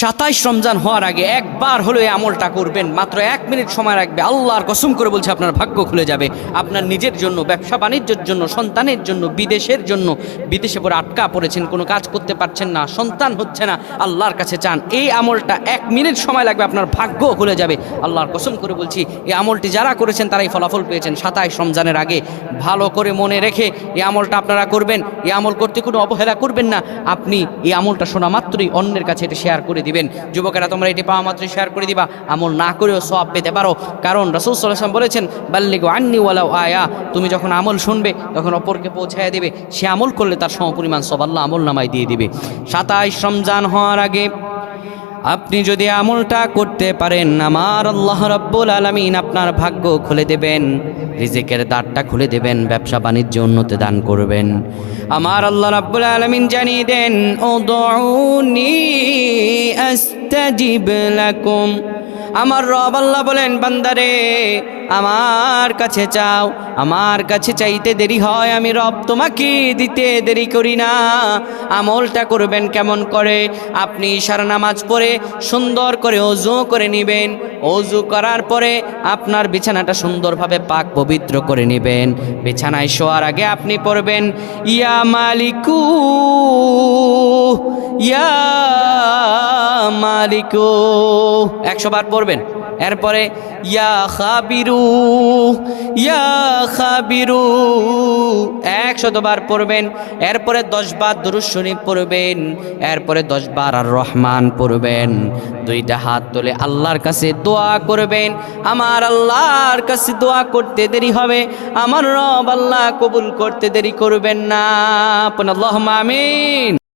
27 রমজান হওয়ার আগে একবার হলো এই আমলটা করবেন, মাত্র 1 মিনিট সময় রাখবে। আল্লাহর কসম করে বলছে আপনার ভাগ্য খুলে যাবে। আপনার নিজের জন্য, ব্যবসা বাণিজ্যের জন্য, সন্তানের জন্য, বিদেশের জন্য, বিদেশে পরে আটকা পড়েছেন, কোনো কাজ করতে পারছেন না, সন্তান হচ্ছে না, আল্লাহর কাছে চান, এই আমলটা 1 মিনিট সময় লাগবে, আপনার ভাগ্য খুলে যাবে। আল্লাহর কসম করে বলছি, এই আমলটি যারা করেছেন তারাই ফলাফল পেয়েছেন। 27 রমজানের আগে ভালো করে মনে রেখে এই আমলটা আপনারা করবেন। এই আমল করতে কোনো অবহেলা করবেন না। আপনি এই আমলটা শোনা মাত্রই অন্যের কাছে এটা শেয়ার করে দিবেন। যুবকেরা, তোমরা এটি পাওয়া মাত্রই শেয়ার করে দিবা, আমল না করেও সওয়াব পেতে পারো। কারণ রাসূল সাল্লাল্লাহু আলাইহি ওয়াসাল্লাম বলেছেন, বাল্লিগু আন্নি ওয়ালাউ আয়া, তুমি যখন আমল শুনবে তখন অপরকে পৌঁছায় দিবে, সে আমল করলে তার সমপরিমাণ সওয়াব আল্লাহ আমল নামায় দিয়ে দিবে। 27 রমজান হওয়ার আগে আপনি যদি আমলটা করতে পারেন, আমার আল্লাহ রাব্বুল আলামিন আপনার ভাগ্য খুলে দেবেন, রিজিকের দ্বারটা খুলে দেবেন, ব্যবসা বাণিজ্য উন্নতি দান করবেন। আমার আল্লাহ রাব্বুল আলামিন জানিয়ে দেন, উদউনি আস্তাজিব লাকুম। আমার রব আল্লাহ বলেন, বান্দারে আমার কাছে চাও, আমার কাছে চাইতে দেরি হয়, আমি রব তোমাকে দিতে দেরি করি না। আমলটা করবেন কেমন করে? আপনি ইশার নামাজ পড়ে সুন্দর করে ওযু করে নেবেন। ওযু করার পরে আপনার বিছানাটা সুন্দরভাবে পাক পবিত্র করে নেবেন। বিছানায় শোয়ার আগে আপনি পড়বেন, ইয়া মালিকু ইয়া মালিকু, 100 বার পড়বেন। এরপরে ইয়া খাবিরু ইয়া খাবিরু 100 বার পড়বেন। এরপরে 10 বার দুরূদ শরীফ পড়বেন। এরপরে 10 বার আর রহমান পড়বেন। 2টা হাত তুলে আল্লাহর কাছে দোয়া করবেন। আমার আল্লাহর কাছে দোয়া করতে দেরি হবে, আমার রব আল্লাহ কবুল করতে দেরি করবেন না। আল্লাহুম্মা আমিন।